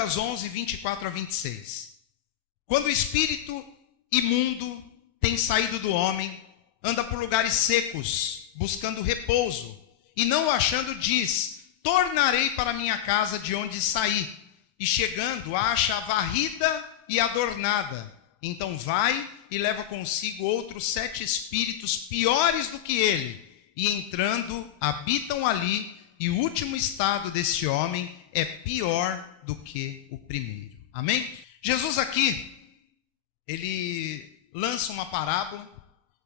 Lucas 11, 24 a 26. Quando o espírito imundo tem saído do homem, anda por lugares secos, buscando repouso, e não o achando, diz: tornarei para minha casa de onde saí. E chegando, acha varrida e adornada. Então vai e leva consigo outros 7 espíritos piores do que ele. E entrando, habitam ali, e o último estado desse homem é pior do que o primeiro. Amém? Jesus aqui, ele lança uma parábola,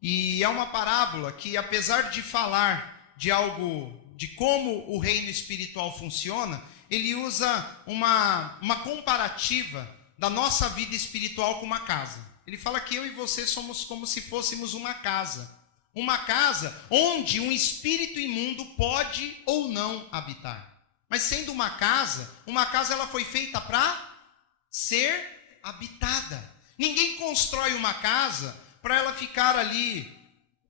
e é uma parábola que, apesar de falar de algo, de como o reino espiritual funciona, ele usa uma comparativa da nossa vida espiritual com uma casa. Ele fala que eu e você somos como se fôssemos uma casa. Uma casa onde um espírito imundo pode ou não habitar. Mas sendo uma casa ela foi feita para ser habitada. Ninguém constrói uma casa para ela ficar ali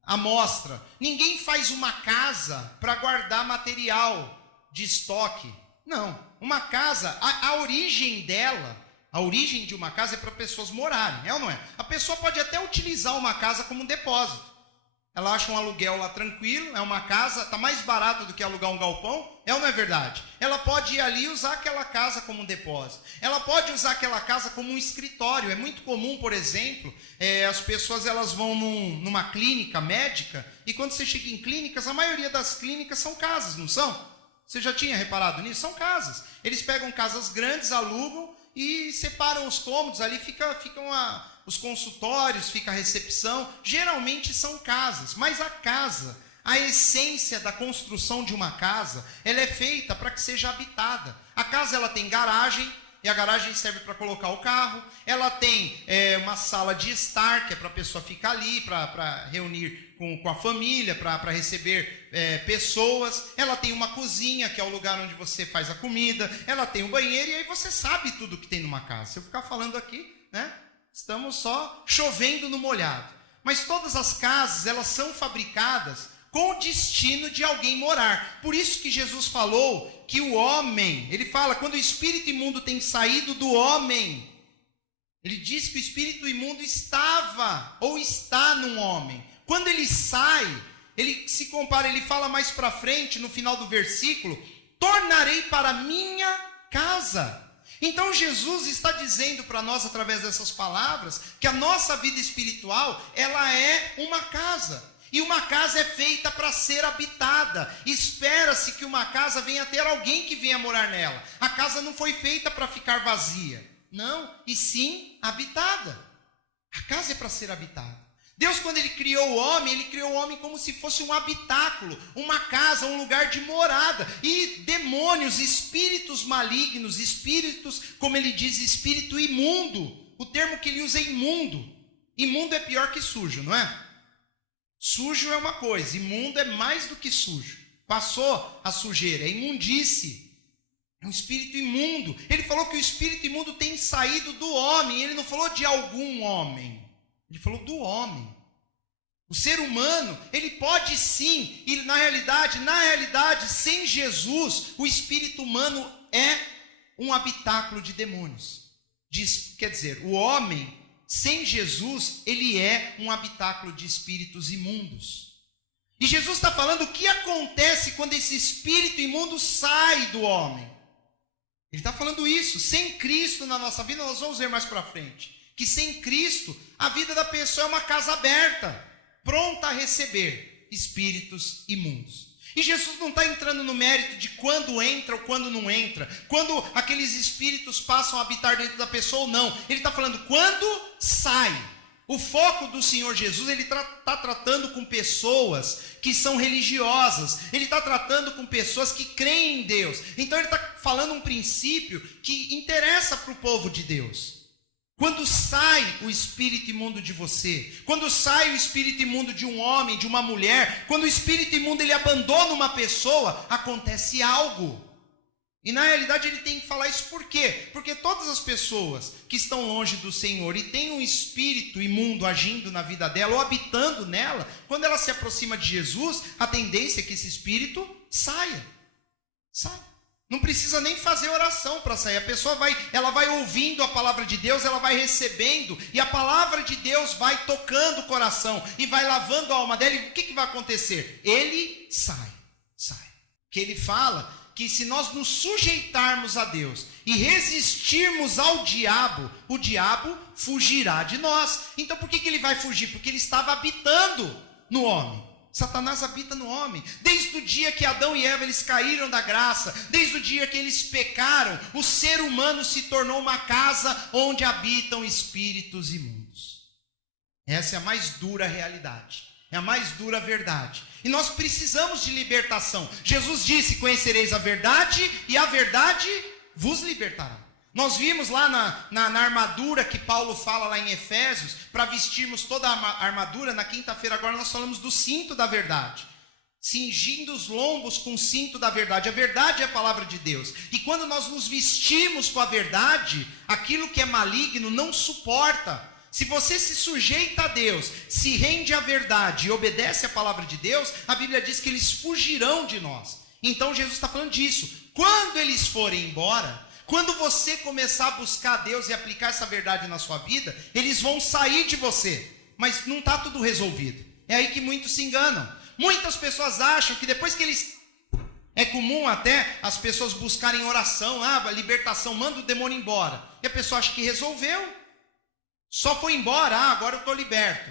à mostra. Ninguém faz uma casa para guardar material de estoque. Não. Uma casa, a origem dela, a origem de uma casa é para pessoas morarem, é ou não é? A pessoa pode até utilizar uma casa como um depósito. Ela acha um aluguel lá tranquilo, é uma casa, está mais barato do que alugar um galpão, é ou não é verdade? Ela pode ir ali e usar aquela casa como um depósito. Ela pode usar aquela casa como um escritório. É muito comum, por exemplo, as pessoas elas vão numa clínica médica, e quando você chega em clínicas, a maioria das clínicas são casas, não são? Você já tinha reparado nisso? São casas. Eles pegam casas grandes, alugam e separam os cômodos, ali ficam os consultórios, fica a recepção. Geralmente são casas, mas a casa, a essência da construção de uma casa, ela é feita para que seja habitada. A casa ela tem garagem, e a garagem serve para colocar o carro. Ela tem uma sala de estar, que é para a pessoa ficar ali, para reunir com a família, para receber pessoas. Ela tem uma cozinha, que é o lugar onde você faz a comida. Ela tem um banheiro, e aí você sabe tudo que tem numa casa. Se eu ficar falando aqui, né, estamos só chovendo no molhado. Mas todas as casas, elas são fabricadas com o destino de alguém morar. Por isso que Jesus falou que o homem, ele fala, quando o espírito imundo tem saído do homem, ele diz que o espírito imundo estava ou está num homem. Quando ele sai, ele se compara, ele fala mais para frente, no final do versículo: tornarei para minha casa. Então Jesus está dizendo para nós, através dessas palavras, que a nossa vida espiritual, ela é uma casa. E uma casa é feita para ser habitada. Espera-se que uma casa venha ter alguém que venha morar nela. A casa não foi feita para ficar vazia. Não, e sim habitada. A casa é para ser habitada. Deus, quando ele criou o homem como se fosse um habitáculo, uma casa, um lugar de morada. E demônios, espíritos malignos, espíritos, como ele diz, espírito imundo. O termo que ele usa é imundo. Imundo é pior que sujo, não é? Sujo é uma coisa, imundo é mais do que sujo. Passou a sujeira, é imundície. É um espírito imundo. Ele falou que o espírito imundo tem saído do homem. Ele não falou de algum homem. Ele falou do homem. O ser humano, ele pode sim, e na realidade, sem Jesus, o espírito humano é um habitáculo de demônios. Quer dizer, o homem, sem Jesus, ele é um habitáculo de espíritos imundos. E Jesus está falando o que acontece quando esse espírito imundo sai do homem. Ele está falando isso. Sem Cristo na nossa vida, nós vamos ver mais para frente, que sem Cristo, a vida da pessoa é uma casa aberta, pronta a receber espíritos imundos. E Jesus não está entrando no mérito de quando entra ou quando não entra, quando aqueles espíritos passam a habitar dentro da pessoa ou não. Ele está falando quando sai. O foco do Senhor Jesus, ele está tratando com pessoas que são religiosas. Ele está tratando com pessoas que creem em Deus. Então ele está falando um princípio que interessa para o povo de Deus. Quando sai o espírito imundo de você, quando sai o espírito imundo de um homem, de uma mulher, quando o espírito imundo ele abandona uma pessoa, acontece algo. E na realidade ele tem que falar isso por quê? Porque todas as pessoas que estão longe do Senhor e têm um espírito imundo agindo na vida dela ou habitando nela, quando ela se aproxima de Jesus, a tendência é que esse espírito saia. Não precisa nem fazer oração para sair. A pessoa ela vai ouvindo a palavra de Deus, ela vai recebendo, e a palavra de Deus vai tocando o coração e vai lavando a alma dela. E o que vai acontecer? Ele sai. Que ele fala que se nós nos sujeitarmos a Deus e resistirmos ao diabo, o diabo fugirá de nós. Então por que ele vai fugir? Porque ele estava habitando no homem. Satanás habita no homem. Desde o dia que Adão e Eva eles caíram da graça, desde o dia que eles pecaram, o ser humano se tornou uma casa onde habitam espíritos imundos. Essa é a mais dura realidade, é a mais dura verdade. E nós precisamos de libertação. Jesus disse: conhecereis a verdade e a verdade vos libertará. Nós vimos lá na armadura que Paulo fala lá em Efésios, para vestirmos toda a armadura. Na quinta-feira agora nós falamos do cinto da verdade. Cingindo os lombos com o cinto da verdade. A verdade é a palavra de Deus. E quando nós nos vestimos com a verdade, aquilo que é maligno não suporta. Se você se sujeita a Deus, se rende à verdade e obedece à palavra de Deus, a Bíblia diz que eles fugirão de nós. Então Jesus está falando disso. Quando eles forem embora, quando você começar a buscar a Deus e aplicar essa verdade na sua vida, eles vão sair de você. Mas não está tudo resolvido. É aí que muitos se enganam. Muitas pessoas acham que depois que eles... É comum até as pessoas buscarem oração, libertação, manda o demônio embora. E a pessoa acha que resolveu. Só foi embora, agora eu estou liberto.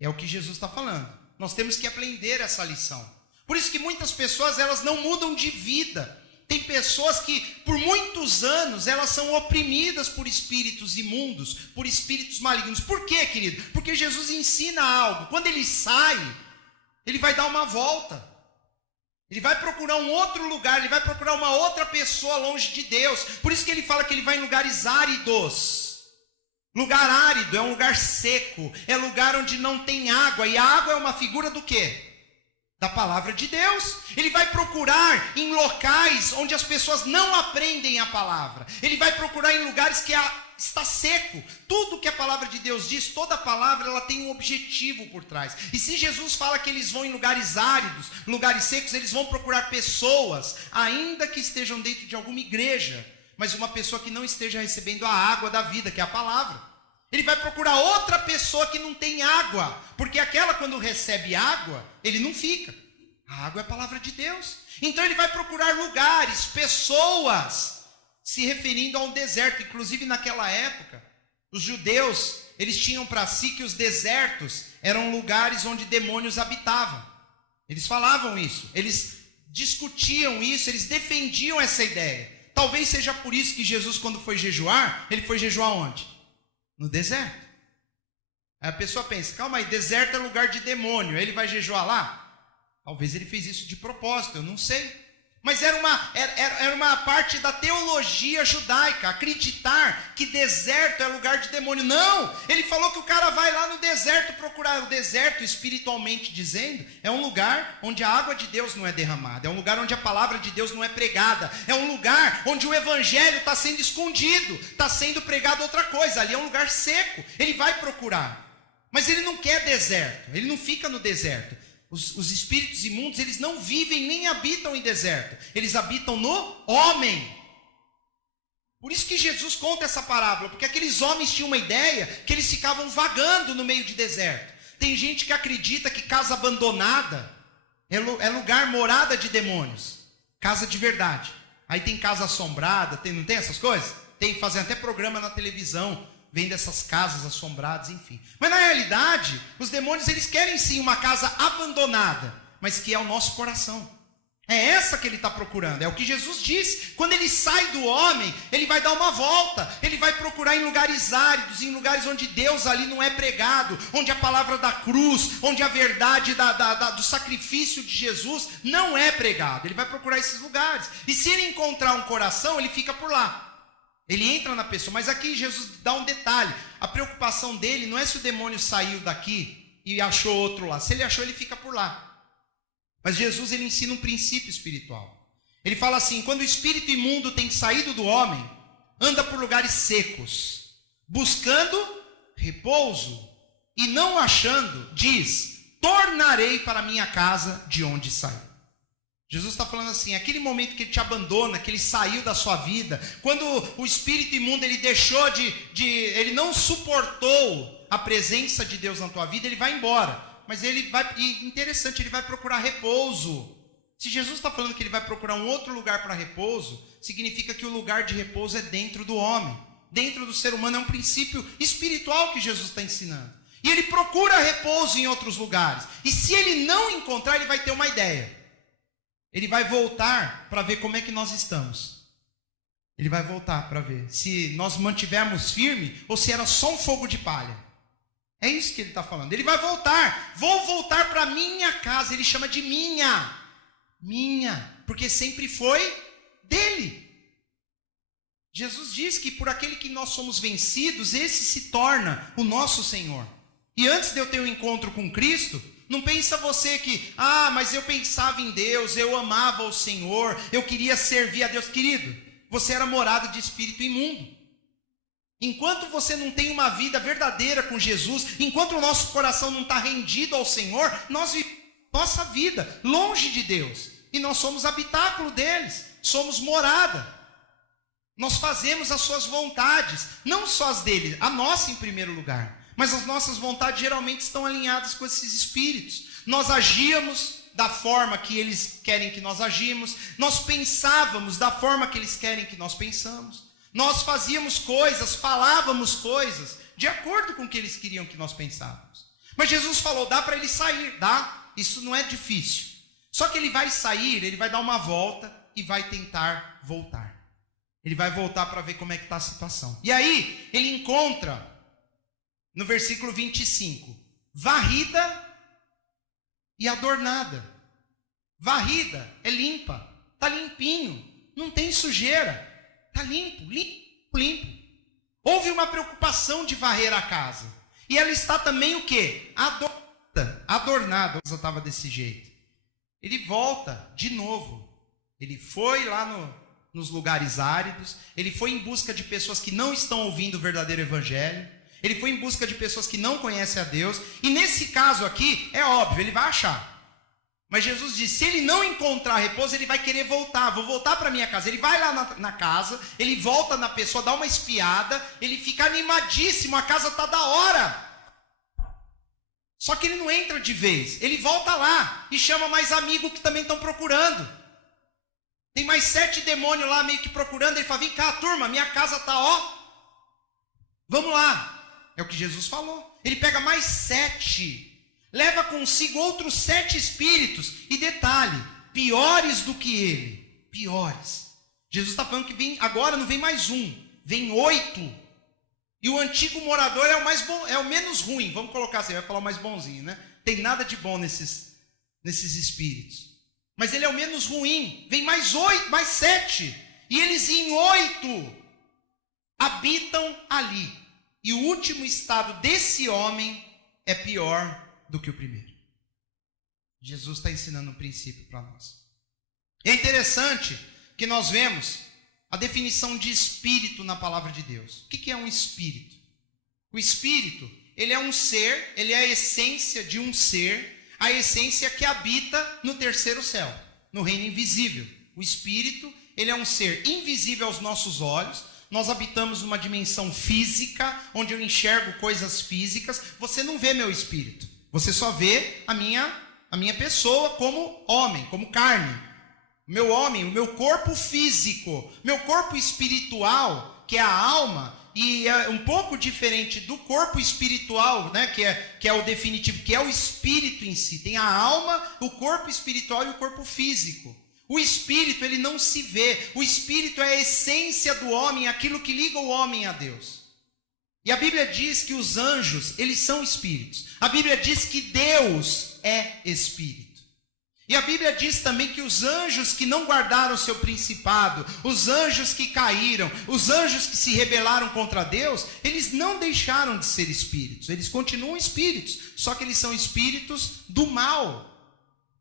É o que Jesus está falando. Nós temos que aprender essa lição. Por isso que muitas pessoas elas não mudam de vida. Tem pessoas que por muitos anos elas são oprimidas por espíritos imundos, por espíritos malignos. Por quê, querido? Porque Jesus ensina algo. Quando ele sai, ele vai dar uma volta. Ele vai procurar um outro lugar, ele vai procurar uma outra pessoa longe de Deus. Por isso que ele fala que ele vai em lugares áridos. Lugar árido é um lugar seco, é lugar onde não tem água. E a água é uma figura do quê? Da palavra de Deus. Ele vai procurar em locais onde as pessoas não aprendem a palavra. Ele vai procurar em lugares que está seco. Tudo que a palavra de Deus diz, toda palavra, ela tem um objetivo por trás. E se Jesus fala que eles vão em lugares áridos, lugares secos, eles vão procurar pessoas, ainda que estejam dentro de alguma igreja, mas uma pessoa que não esteja recebendo a água da vida, que é a palavra. Ele vai procurar outra pessoa que não tem água, porque aquela quando recebe água, ele não fica. A água é a palavra de Deus. Então ele vai procurar lugares, pessoas, se referindo a um deserto. Inclusive naquela época, os judeus, eles tinham para si que os desertos eram lugares onde demônios habitavam. Eles falavam isso, eles discutiam isso, eles defendiam essa ideia. Talvez seja por isso que Jesus, quando foi jejuar, ele foi jejuar onde? No deserto. Aí a pessoa pensa, calma aí, deserto é lugar de demônio, ele vai jejuar lá? Talvez ele fez isso de propósito, eu não sei. Mas era uma parte da teologia judaica, acreditar que deserto é lugar de demônio. Não, ele falou que o cara vai lá no deserto procurar. O deserto, espiritualmente dizendo, é um lugar onde a água de Deus não é derramada. É um lugar onde a palavra de Deus não é pregada. É um lugar onde o evangelho está sendo escondido, está sendo pregado outra coisa. Ali é um lugar seco, ele vai procurar. Mas ele não quer deserto, ele não fica no deserto. Os espíritos imundos, eles não vivem nem habitam em deserto. Eles habitam no homem. Por isso que Jesus conta essa parábola. Porque aqueles homens tinham uma ideia que eles ficavam vagando no meio de deserto. Tem gente que acredita que casa abandonada é lugar, morada de demônios. Casa de verdade. Aí tem casa assombrada, não tem essas coisas? Fazem até programa na televisão. Vem dessas casas assombradas, enfim. Mas na realidade, os demônios eles querem sim uma casa abandonada, mas que é o nosso coração. É essa que ele está procurando, é o que Jesus disse. Quando ele sai do homem, ele vai dar uma volta. Ele vai procurar em lugares áridos, em lugares onde Deus ali não é pregado, onde a palavra da cruz, onde a verdade do sacrifício de Jesus não é pregado. Ele vai procurar esses lugares. E se ele encontrar um coração, ele fica por lá. Ele entra na pessoa, mas aqui Jesus dá um detalhe. A preocupação dele não é se o demônio saiu daqui e achou outro lá. Se ele achou, ele fica por lá. Mas Jesus, ele ensina um princípio espiritual. Ele fala assim, quando o espírito imundo tem saído do homem, anda por lugares secos, buscando repouso, e não achando, diz, tornarei para minha casa de onde saí. Jesus está falando assim, aquele momento que ele te abandona, que ele saiu da sua vida, quando o espírito imundo ele deixou ele não suportou a presença de Deus na tua vida, ele vai embora. Mas ele vai, e interessante, ele vai procurar repouso. Se Jesus está falando que ele vai procurar um outro lugar para repouso, significa que o lugar de repouso é dentro do homem, dentro do ser humano. É um princípio espiritual que Jesus está ensinando. E ele procura repouso em outros lugares. E se ele não encontrar, ele vai ter uma ideia. Ele vai voltar para ver como é que nós estamos. Ele vai voltar para ver se nós mantivermos firme ou se era só um fogo de palha. É isso que ele está falando. Ele vai voltar. Vou voltar para minha casa. Ele chama de minha. Minha. Porque sempre foi dele. Jesus diz que por aquele que nós somos vencidos, esse se torna o nosso Senhor. E antes de eu ter um encontro com Cristo, não pensa você que, mas eu pensava em Deus, eu amava o Senhor, eu queria servir a Deus. Querido, você era morada de espírito imundo. Enquanto você não tem uma vida verdadeira com Jesus, enquanto o nosso coração não está rendido ao Senhor, nós vivemos nossa vida longe de Deus. E nós somos habitáculo deles, somos morada. Nós fazemos as suas vontades, não só as dele, a nossa em primeiro lugar. Mas as nossas vontades geralmente estão alinhadas com esses espíritos. Nós agíamos da forma que eles querem que nós agimos. Nós pensávamos da forma que eles querem que nós pensamos. Nós fazíamos coisas, falávamos coisas de acordo com o que eles queriam que nós pensávamos. Mas Jesus falou, dá para ele sair, dá. Isso não é difícil. Só que ele vai sair, ele vai dar uma volta e vai tentar voltar. Ele vai voltar para ver como é que está a situação. E aí, ele encontra, no versículo 25, varrida e adornada. Varrida é limpa, está limpinho, não tem sujeira, está limpo, limpo, limpo. Houve uma preocupação de varrer a casa. E ela está também o quê? Adornada. Ela estava desse jeito. Ele volta de novo. Ele foi lá nos lugares áridos. Ele foi em busca de pessoas que não estão ouvindo o verdadeiro evangelho. Ele foi em busca de pessoas que não conhecem a Deus. E nesse caso aqui, é óbvio, ele vai achar. Mas Jesus diz, se ele não encontrar repouso, ele vai querer voltar. Vou voltar para minha casa. Ele vai lá na casa, ele volta na pessoa, dá uma espiada, ele fica animadíssimo, a casa está da hora. Só que ele não entra de vez. Ele volta lá e chama mais amigos que também estão procurando. Tem mais 7 demônios lá meio que procurando. Ele fala, vem cá, turma, minha casa está vamos lá. É o que Jesus falou. Ele pega mais 7. Leva consigo outros 7 espíritos. E detalhe, piores do que ele. Piores. Jesus está falando que agora não vem mais um. Vem 8. E o antigo morador é o mais bom, é o menos ruim. Vamos colocar assim, vai falar o mais bonzinho, né? Tem nada de bom nesses espíritos. Mas ele é o menos ruim. Vem mais 8, mais 7. E eles em 8 habitam ali. E o último estado desse homem é pior do que o primeiro. Jesus está ensinando um princípio para nós. É interessante que nós vemos a definição de espírito na palavra de Deus. O que é um espírito? O espírito, ele é um ser, ele é a essência de um ser, a essência que habita no terceiro céu, no reino invisível. O espírito, ele é um ser invisível aos nossos olhos. Nós habitamos numa dimensão física, onde eu enxergo coisas físicas. Você não vê meu espírito, você só vê a minha pessoa como homem, como carne. Meu homem, o meu corpo físico, meu corpo espiritual, que é a alma, e é um pouco diferente do corpo espiritual, né, que é o definitivo, que é o espírito em si. Tem a alma, o corpo espiritual e o corpo físico. O espírito, ele não se vê. O espírito é a essência do homem, aquilo que liga o homem a Deus. E a Bíblia diz que os anjos, eles são espíritos. A Bíblia diz que Deus é espírito. E a Bíblia diz também que os anjos que não guardaram o seu principado, os anjos que caíram, os anjos que se rebelaram contra Deus, eles não deixaram de ser espíritos. Eles continuam espíritos, só que eles são espíritos do mal.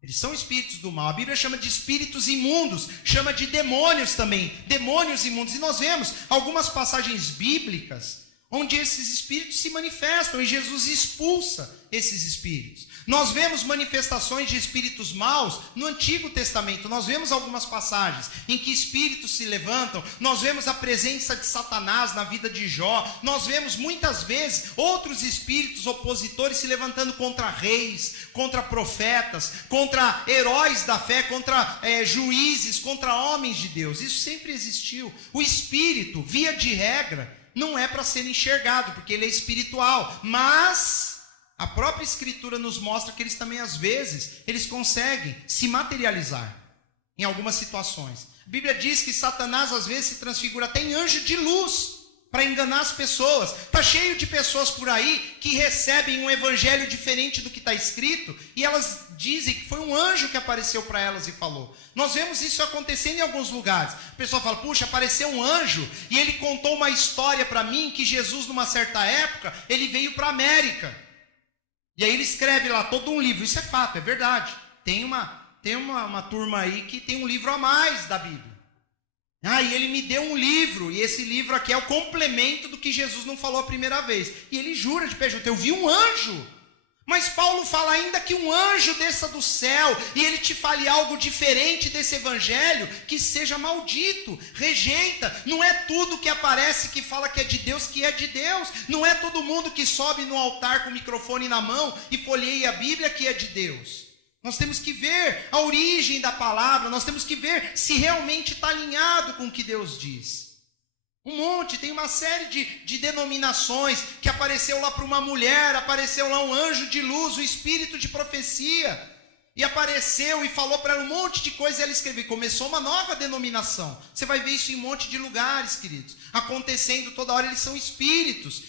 Eles são espíritos do mal. A Bíblia chama de espíritos imundos, chama de demônios também, demônios imundos. E nós vemos algumas passagens bíblicas onde esses espíritos se manifestam e Jesus expulsa esses espíritos. Nós vemos manifestações de espíritos maus no Antigo Testamento. Nós vemos algumas passagens em que espíritos se levantam. Nós vemos a presença de Satanás na vida de Jó. Nós vemos muitas vezes outros espíritos opositores se levantando contra reis, contra profetas, contra heróis da fé, contra juízes, contra homens de Deus. Isso sempre existiu. O espírito, via de regra, não é para ser enxergado, porque ele é espiritual, mas a própria Escritura nos mostra que eles também, às vezes, eles conseguem se materializar em algumas situações. A Bíblia diz que Satanás, às vezes, se transfigura até em anjo de luz para enganar as pessoas. Está cheio de pessoas por aí que recebem um evangelho diferente do que está escrito e elas dizem que foi um anjo que apareceu para elas e falou. Nós vemos isso acontecendo em alguns lugares. A pessoa fala, puxa, apareceu um anjo e ele contou uma história para mim que Jesus, numa certa época, ele veio para a América. E aí ele escreve lá todo um livro. Isso é fato, é verdade. Tem uma turma aí que tem um livro a mais da Bíblia. E ele me deu um livro, e esse livro aqui é o complemento do que Jesus não falou a primeira vez. E ele jura de pé junto, eu vi um anjo. Mas Paulo fala ainda que um anjo desça do céu e ele te fale algo diferente desse evangelho, que seja maldito, rejeita. Não é tudo que aparece que fala que é de Deus, que é de Deus. Não é todo mundo que sobe no altar com o microfone na mão e folheia a Bíblia que é de Deus. Nós temos que ver a origem da palavra, nós temos que ver se realmente está alinhado com o que Deus diz. Tem uma série de denominações que apareceu lá para uma mulher, apareceu lá um anjo de luz, o espírito de profecia, e apareceu e falou para ela um monte de coisa e ela escreveu. Começou uma nova denominação. Você vai ver isso em um monte de lugares, queridos, acontecendo toda hora. Eles são espíritos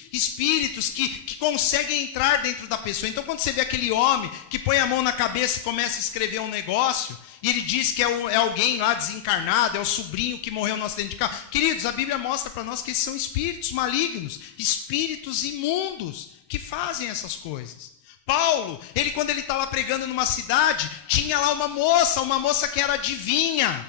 que conseguem entrar dentro da pessoa. Então quando você vê aquele homem que põe a mão na cabeça e começa a escrever um negócio, e ele diz que é alguém lá desencarnado, é o sobrinho que morreu no acidente de carro. Queridos, a Bíblia mostra para nós que esses são espíritos malignos, espíritos imundos, que fazem essas coisas. Paulo, quando ele está lá pregando numa cidade, tinha lá uma moça que era adivinha.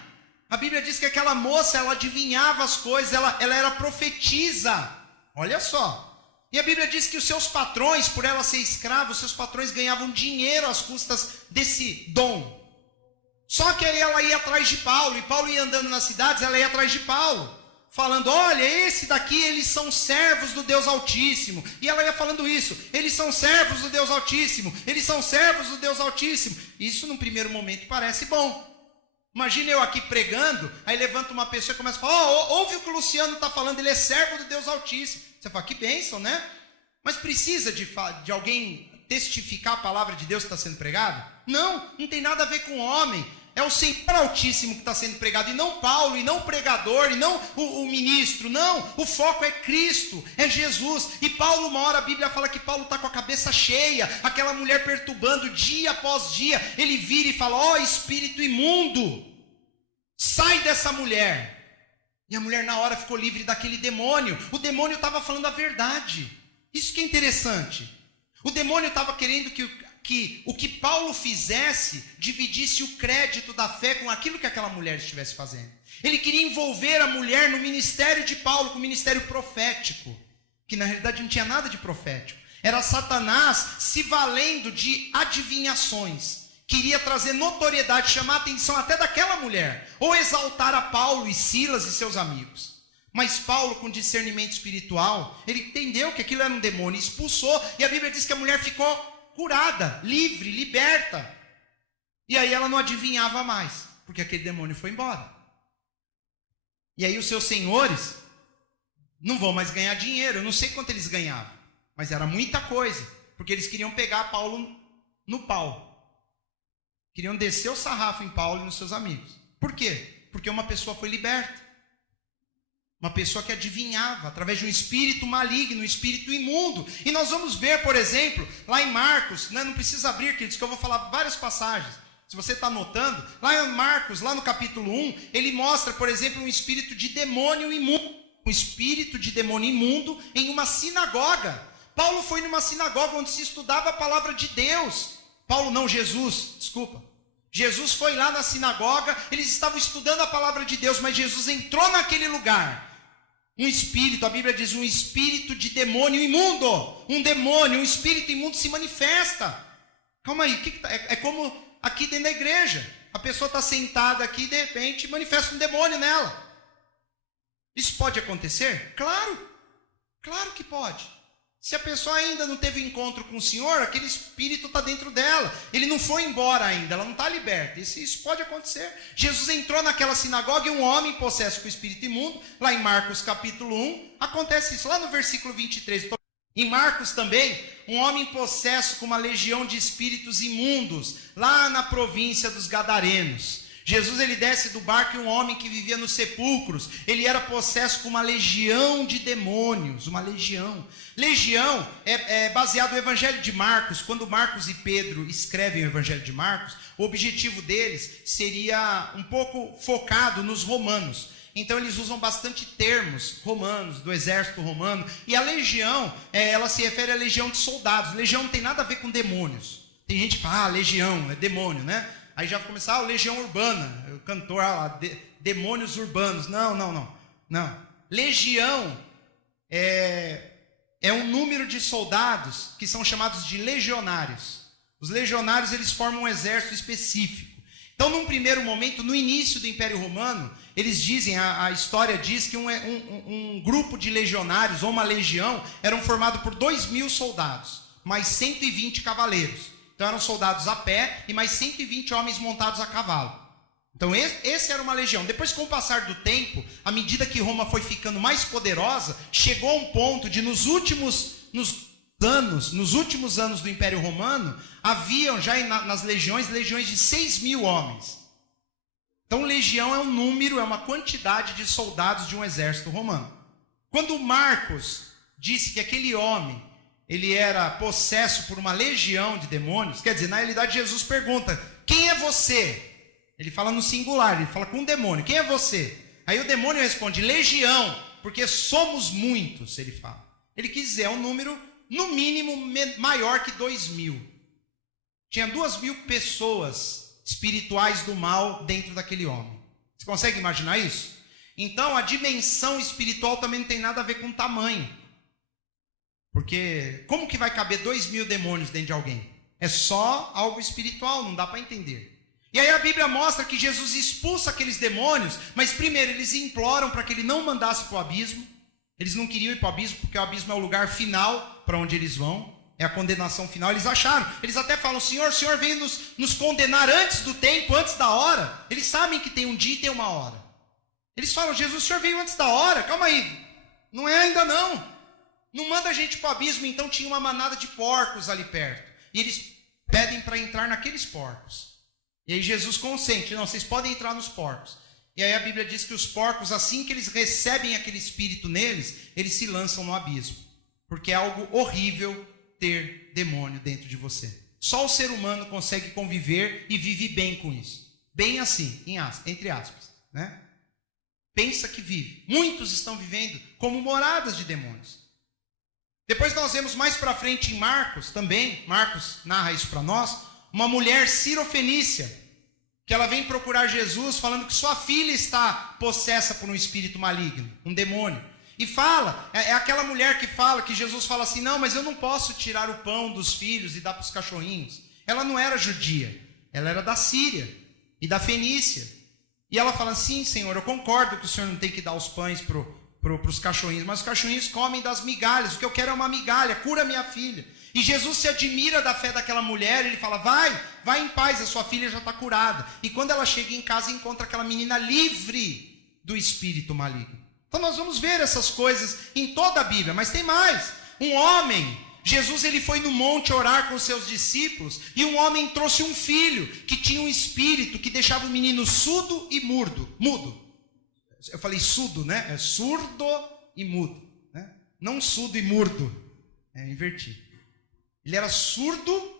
A Bíblia diz que aquela moça, ela adivinhava as coisas, ela era profetisa. Olha só. E a Bíblia diz que os seus patrões, por ela ser escrava, os seus patrões ganhavam dinheiro às custas desse dom. Só que aí ela ia atrás de Paulo, e Paulo ia andando nas cidades, ela ia atrás de Paulo, falando, olha, esse daqui, eles são servos do Deus Altíssimo. E ela ia falando isso, eles são servos do Deus Altíssimo, eles são servos do Deus Altíssimo. Isso, num primeiro momento, parece bom. Imagina eu aqui pregando, aí levanta uma pessoa e começa a falar, ouve o que o Luciano está falando, ele é servo do Deus Altíssimo. Você fala, que bênção, né? Mas precisa de alguém testificar a palavra de Deus que está sendo pregada? Não tem nada a ver com o homem. É o Senhor Altíssimo que está sendo pregado, e não Paulo, e não o pregador, e não o ministro. Não, o foco é Cristo, é Jesus. E Paulo, uma hora a Bíblia fala que Paulo está com a cabeça cheia, aquela mulher perturbando dia após dia. Ele vira e fala, espírito imundo, sai dessa mulher. E a mulher na hora ficou livre daquele demônio. O demônio estava falando a verdade. Isso que é interessante. O demônio estava querendo que o que Paulo fizesse dividisse o crédito da fé com aquilo que aquela mulher estivesse fazendo. Ele queria envolver a mulher no ministério de Paulo, com o ministério profético, que na realidade não tinha nada de profético. Era Satanás se valendo de adivinhações. Queria trazer notoriedade, chamar a atenção até daquela mulher, ou exaltar a Paulo e Silas e seus amigos. Mas Paulo, com discernimento espiritual, ele entendeu que aquilo era um demônio, expulsou, e a Bíblia diz que a mulher ficou curada, livre, liberta. E aí ela não adivinhava mais, porque aquele demônio foi embora. E aí os seus senhores não vão mais ganhar dinheiro. Eu não sei quanto eles ganhavam, mas era muita coisa, porque eles queriam pegar Paulo no pau. Queriam descer o sarrafo em Paulo e nos seus amigos. Por quê? Porque uma pessoa foi liberta. Uma pessoa que adivinhava através de um espírito maligno, um espírito imundo. E nós vamos ver, por exemplo, lá em Marcos, não precisa abrir, queridos, que eu vou falar várias passagens. Se você está anotando, lá em Marcos, lá no capítulo 1, ele mostra, por exemplo, um espírito de demônio imundo. Um espírito de demônio imundo em uma sinagoga. Paulo foi numa sinagoga onde se estudava a palavra de Deus. Jesus foi lá na sinagoga, eles estavam estudando a palavra de Deus, mas Jesus entrou naquele lugar. Um espírito, a Bíblia diz, um espírito de demônio imundo. Um demônio, um espírito imundo se manifesta. Calma aí, é como aqui dentro da igreja. A pessoa está sentada aqui e de repente manifesta um demônio nela. Isso pode acontecer? Claro, claro que pode. Se a pessoa ainda não teve encontro com o Senhor, aquele espírito está dentro dela. Ele não foi embora ainda, ela não está liberta. Isso pode acontecer. Jesus entrou naquela sinagoga e um homem possesso com o espírito imundo, lá em Marcos capítulo 1, acontece isso. Lá no versículo 23, em Marcos também, um homem possesso com uma legião de espíritos imundos, lá na província dos Gadarenos. Jesus, ele desce do barco e um homem que vivia nos sepulcros, ele era possesso com uma legião de demônios, uma legião. Legião é baseado no Evangelho de Marcos. Quando Marcos e Pedro escrevem o Evangelho de Marcos, o objetivo deles seria um pouco focado nos romanos. Então eles usam bastante termos romanos, do exército romano. E a legião, ela se refere à legião de soldados. Legião não tem nada a ver com demônios. Tem gente que fala, legião, é demônio, né? Aí já vai começar, legião urbana, o cantor lá, demônios urbanos. Não. Legião é um número de soldados que são chamados de legionários. Os legionários, eles formam um exército específico. Então, num primeiro momento, no início do Império Romano, eles dizem, a história diz que um grupo de legionários, ou uma legião, eram formados por 2.000 soldados, mais 120 cavaleiros. Então eram soldados a pé e mais 120 homens montados a cavalo. Então esse era uma legião. Depois, com o passar do tempo, à medida que Roma foi ficando mais poderosa, chegou a um ponto de nos últimos anos do Império Romano, haviam já nas legiões de 6.000 homens. Então legião é um número, é uma quantidade de soldados de um exército romano. Quando Marcos disse que aquele homem ele era possesso por uma legião de demônios, quer dizer, na realidade Jesus pergunta, quem é você? Ele fala no singular, ele fala com um demônio, quem é você? Aí o demônio responde, legião, porque somos muitos, ele fala. Ele quis dizer, é um número, no mínimo, maior que 2.000. Tinha 2.000 pessoas espirituais do mal dentro daquele homem. Você consegue imaginar isso? Então, a dimensão espiritual também não tem nada a ver com tamanho. Porque como que vai caber 2.000 demônios dentro de alguém? É só algo espiritual, não dá para entender. E aí a Bíblia mostra que Jesus expulsa aqueles demônios, mas primeiro eles imploram para que ele não mandasse para o abismo. Eles não queriam ir para o abismo, porque o abismo é o lugar final para onde eles vão. É a condenação final. Eles acharam, eles até falam, o Senhor veio nos condenar antes do tempo, antes da hora. Eles sabem que tem um dia e tem uma hora. Eles falam, Jesus, o Senhor veio antes da hora, calma aí. Não é ainda não. Não manda a gente para o abismo. Então tinha uma manada de porcos ali perto. E eles pedem para entrar naqueles porcos. E aí Jesus consente. Não, vocês podem entrar nos porcos. E aí a Bíblia diz que os porcos, assim que eles recebem aquele espírito neles, eles se lançam no abismo. Porque é algo horrível ter demônio dentro de você. Só o ser humano consegue conviver e vive bem com isso. Bem assim, entre aspas, né? Pensa que vive. Muitos estão vivendo como moradas de demônios. Depois nós vemos mais para frente em Marcos também, Marcos narra isso para nós, uma mulher sirofenícia, que ela vem procurar Jesus falando que sua filha está possessa por um espírito maligno, um demônio. E fala, é aquela mulher que fala, que Jesus fala assim, não, mas eu não posso tirar o pão dos filhos e dar para os cachorrinhos. Ela não era judia, ela era da Síria e da Fenícia. E ela fala, sim, Senhor, eu concordo que o Senhor não tem que dar os pães para os cachorrinhos, mas os cachorrinhos comem das migalhas, o que eu quero é uma migalha, cura minha filha. E Jesus se admira da fé daquela mulher, ele fala, vai em paz, a sua filha já está curada. E quando ela chega em casa, encontra aquela menina livre do espírito maligno. Então nós vamos ver essas coisas em toda a Bíblia, mas tem mais. Um homem, Jesus ele foi no monte orar com seus discípulos, e um homem trouxe um filho que tinha um espírito que deixava o menino surdo e mudo. Eu falei surdo, né? É surdo e mudo, né? Não surdo e murdo. Inverti. Ele era surdo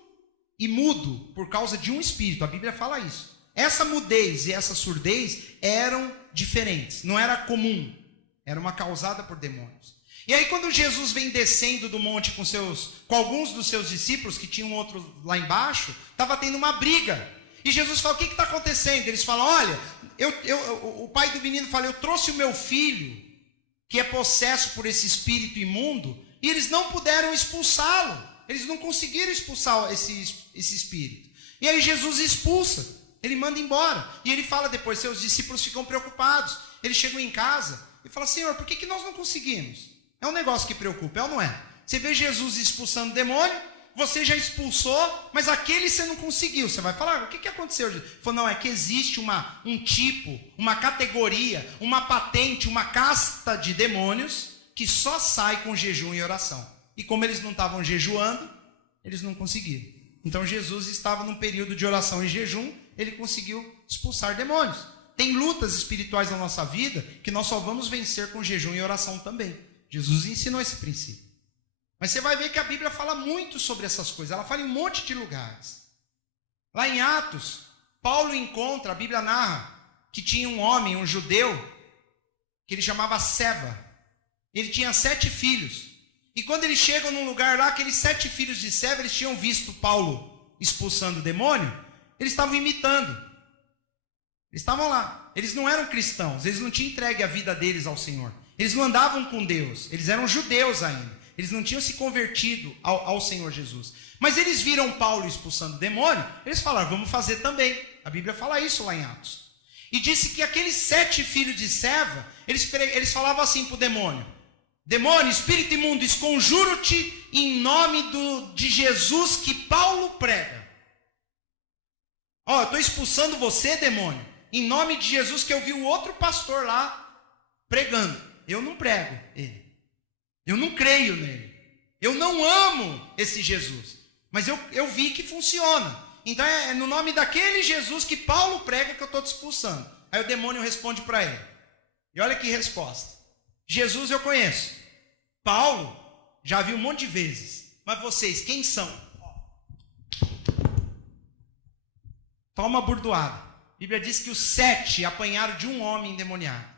e mudo por causa de um espírito. A Bíblia fala isso. Essa mudez e essa surdez eram diferentes. Não era comum. Era uma causada por demônios. E aí quando Jesus vem descendo do monte com alguns dos seus discípulos, que tinham outros lá embaixo, estava tendo uma briga. E Jesus fala, o que está acontecendo? Eles falam, olha, o pai do menino fala, eu trouxe o meu filho que é possesso por esse espírito imundo, e eles não puderam expulsá-lo. Eles não conseguiram expulsar esse espírito. E aí Jesus expulsa, ele manda embora. E ele fala depois, seus discípulos ficam preocupados. Eles chegam em casa e falam, Senhor, por que nós não conseguimos? É um negócio que preocupa, é ou não é? Você vê Jesus expulsando demônio, você já expulsou, mas aquele você não conseguiu. Você vai falar, o que aconteceu? Ele falou, não, é que existe um tipo, uma categoria, uma patente, uma casta de demônios que só sai com jejum e oração. E como eles não estavam jejuando, eles não conseguiram. Então Jesus estava num período de oração e jejum, ele conseguiu expulsar demônios. Tem lutas espirituais na nossa vida que nós só vamos vencer com jejum e oração também. Jesus ensinou esse princípio. Mas você vai ver que a Bíblia fala muito sobre essas coisas. Ela fala em um monte de lugares. Lá em Atos, Paulo encontra, a Bíblia narra, que tinha um homem, um judeu, que ele chamava Seva. Ele tinha 7 filhos. E quando eles chegam num lugar lá, aqueles 7 filhos de Seva, eles tinham visto Paulo expulsando o demônio, eles estavam imitando. Eles estavam lá. Eles não eram cristãos, eles não tinham entregue a vida deles ao Senhor. Eles não andavam com Deus, eles eram judeus ainda. Eles não tinham se convertido ao Senhor Jesus. Mas eles viram Paulo expulsando o demônio, eles falaram, vamos fazer também. A Bíblia fala isso lá em Atos. E disse que aqueles 7 filhos de Seva, eles falavam assim para o demônio, demônio, espírito imundo, esconjuro-te em nome de Jesus que Paulo prega. Ó, eu estou expulsando você, demônio, em nome de Jesus que eu vi o outro pastor lá pregando. Eu não prego ele. Eu não creio nele. Eu não amo esse Jesus. Mas eu vi que funciona. Então é no nome daquele Jesus que Paulo prega que eu estou te expulsando. Aí o demônio responde para ele. E olha que resposta. Jesus eu conheço. Paulo já vi um monte de vezes. Mas vocês, quem são? Toma burdoada. A Bíblia diz que os 7 apanharam de um homem endemoniado.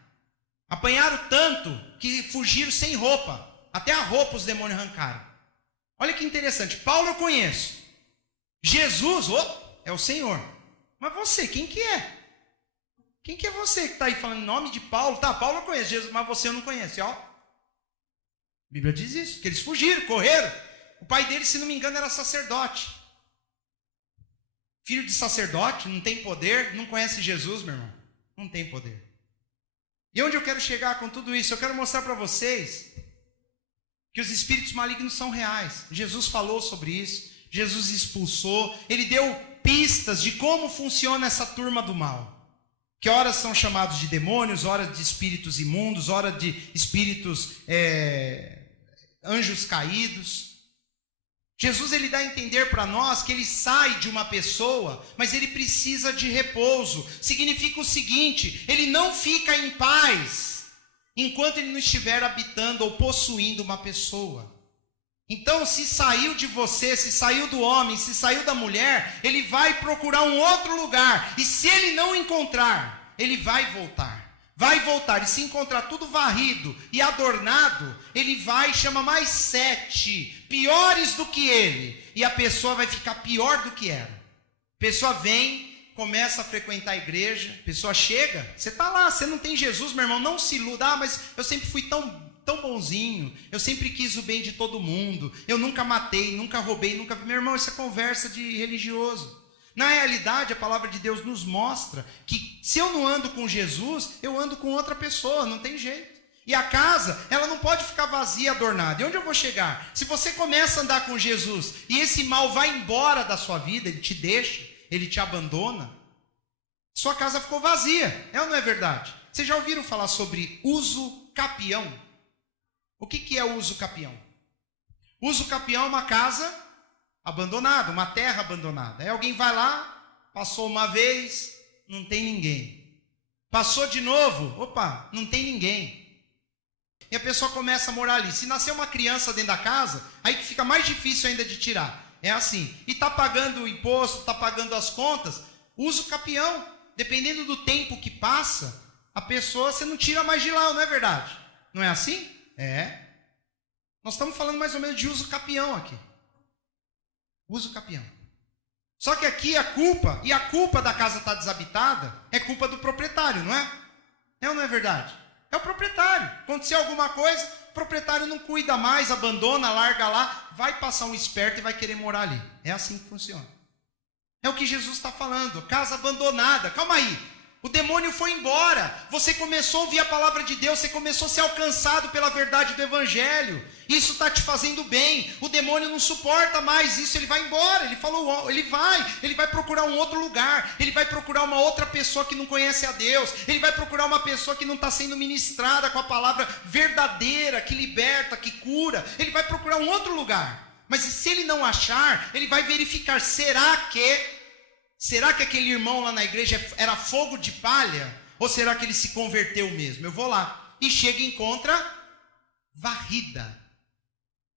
Apanharam tanto que fugiram sem roupa. Até a roupa os demônios arrancaram. Olha que interessante. Paulo eu conheço. Jesus, é o Senhor. Mas você, quem que é? Quem que é você que está aí falando em nome de Paulo? Tá, Paulo eu conheço, Jesus, mas você eu não conheço. Ó. A Bíblia diz isso, que eles fugiram, correram. O pai deles, se não me engano, era sacerdote. Filho de sacerdote, não tem poder, não conhece Jesus, meu irmão. Não tem poder. E onde eu quero chegar com tudo isso? Eu quero mostrar para vocês que os espíritos malignos são reais. Jesus falou sobre isso, Jesus expulsou, ele deu pistas de como funciona essa turma do mal. Que horas são chamados de demônios, horas de espíritos imundos, horas de espíritos anjos caídos. Jesus ele dá a entender para nós que ele sai de uma pessoa, mas ele precisa de repouso. Significa o seguinte, ele não fica em paz enquanto ele não estiver habitando ou possuindo uma pessoa. Então, se saiu de você, se saiu do homem, se saiu da mulher, ele vai procurar um outro lugar. E se ele não encontrar, ele vai voltar. Vai voltar. E se encontrar tudo varrido e adornado, ele vai e chama mais 7, piores do que ele. E a pessoa vai ficar pior do que era. A pessoa vem, começa a frequentar a igreja, a pessoa chega, você está lá, você não tem Jesus, meu irmão, não se iluda, mas eu sempre fui tão bonzinho, eu sempre quis o bem de todo mundo, eu nunca matei, nunca roubei, nunca... Meu irmão, isso é conversa de religioso. Na realidade, a palavra de Deus nos mostra que se eu não ando com Jesus, eu ando com outra pessoa, não tem jeito. E a casa, ela não pode ficar vazia, adornada. E onde eu vou chegar? Se você começa a andar com Jesus e esse mal vai embora da sua vida, ele te deixa, ele te abandona, sua casa ficou vazia, é ou não é verdade? Vocês já ouviram falar sobre uso capião? O que é o uso capião? Uso capião é uma casa abandonada, uma terra abandonada. Aí alguém vai lá, passou uma vez, não tem ninguém. Passou de novo, opa, não tem ninguém. E a pessoa começa a morar ali. Se nascer uma criança dentro da casa, aí que fica mais difícil ainda de tirar. É assim. E está pagando o imposto, está pagando as contas, usa o capião. Dependendo do tempo que passa, a pessoa, você não tira mais de lá, não é verdade? Não é assim? É. Nós estamos falando mais ou menos de uso capião aqui. Uso capião. Só que aqui a culpa da casa estar desabitada, é culpa do proprietário, não é? É ou não é verdade? É o proprietário. Aconteceu alguma coisa, o proprietário não cuida mais, abandona, larga lá, vai passar um esperto e vai querer morar ali. É assim que funciona. É o que Jesus está falando, casa abandonada. Calma aí. O demônio foi embora, você começou a ouvir a palavra de Deus, você começou a ser alcançado pela verdade do Evangelho, isso está te fazendo bem, o demônio não suporta mais isso, ele vai embora, ele falou, ele vai procurar um outro lugar, ele vai procurar uma outra pessoa que não conhece a Deus, ele vai procurar uma pessoa que não está sendo ministrada com a palavra verdadeira, que liberta, que cura, ele vai procurar um outro lugar, mas se ele não achar, ele vai verificar, será que aquele irmão lá na igreja era fogo de palha? Ou será que ele se converteu mesmo? Eu vou lá. E chega e encontra varrida.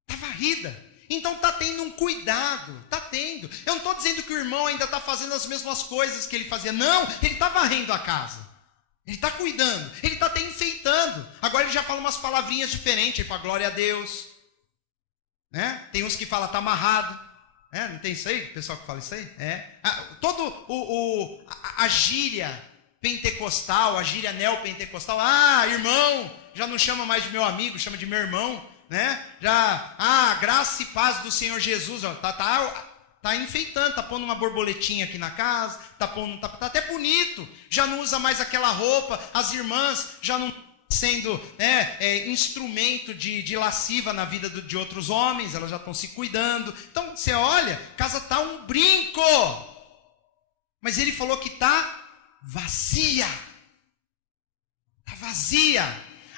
Está varrida. Então está tendo um cuidado. Está tendo. Eu não estou dizendo que o irmão ainda está fazendo as mesmas coisas que ele fazia. Não, ele está varrendo a casa. Ele está cuidando. Ele está até enfeitando. Agora ele já fala umas palavrinhas diferentes. Ele fala glória a Deus. Né? Tem uns que falam está amarrado. Não tem isso aí? O pessoal que fala isso aí? A gíria pentecostal, a gíria neopentecostal. Irmão, já não chama mais de meu amigo, chama de meu irmão, né? Graça e paz do Senhor Jesus, ó, tá enfeitando, tá pondo uma borboletinha aqui na casa, tá até bonito, já não usa mais aquela roupa, as irmãs já não sendo instrumento de lasciva na vida de outros homens, elas já estão se cuidando. Então você olha, a casa está um brinco, mas ele falou que está vazia. Está vazia.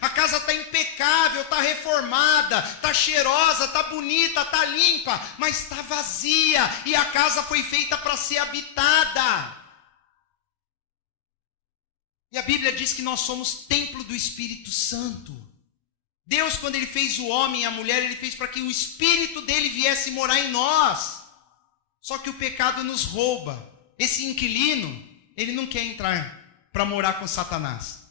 A casa está impecável, está reformada, está cheirosa, está bonita, está limpa, mas está vazia, e a casa foi feita para ser habitada. E a Bíblia diz que nós somos templo do Espírito Santo. Deus, quando Ele fez o homem e a mulher, Ele fez para que o Espírito dele viesse morar em nós. Só que o pecado nos rouba. Esse inquilino, ele não quer entrar para morar com Satanás.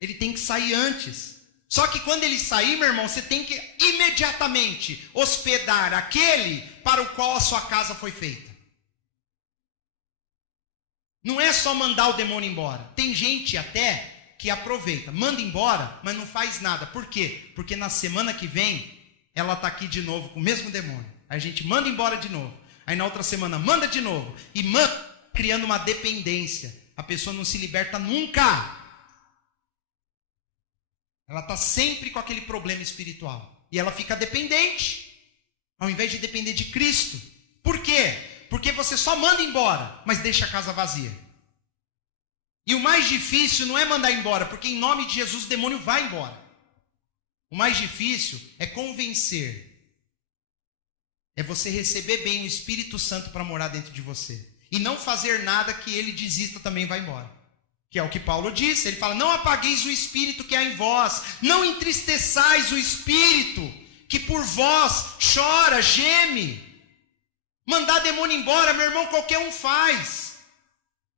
Ele tem que sair antes. Só que quando ele sair, meu irmão, você tem que imediatamente hospedar aquele para o qual a sua casa foi feita. Não é só mandar o demônio embora. Tem gente até que aproveita, manda embora, mas não faz nada. Por quê? Porque na semana que vem, ela está aqui de novo com o mesmo demônio. Aí a gente manda embora de novo. Aí na outra semana manda de novo. E manda, criando uma dependência. A pessoa não se liberta nunca. Ela está sempre com aquele problema espiritual. E ela fica dependente, ao invés de depender de Cristo. Por quê? Porque você só manda embora, mas deixa a casa vazia. E o mais difícil não é mandar embora, porque em nome de Jesus o demônio vai embora. O mais difícil é convencer. É você receber bem o Espírito Santo para morar dentro de você. E não fazer nada que ele desista também e vai embora. Que é o que Paulo disse. Ele fala, não apagueis o Espírito que há em vós. Não entristeçais o Espírito que por vós chora, geme. Mandar demônio embora, meu irmão, qualquer um faz.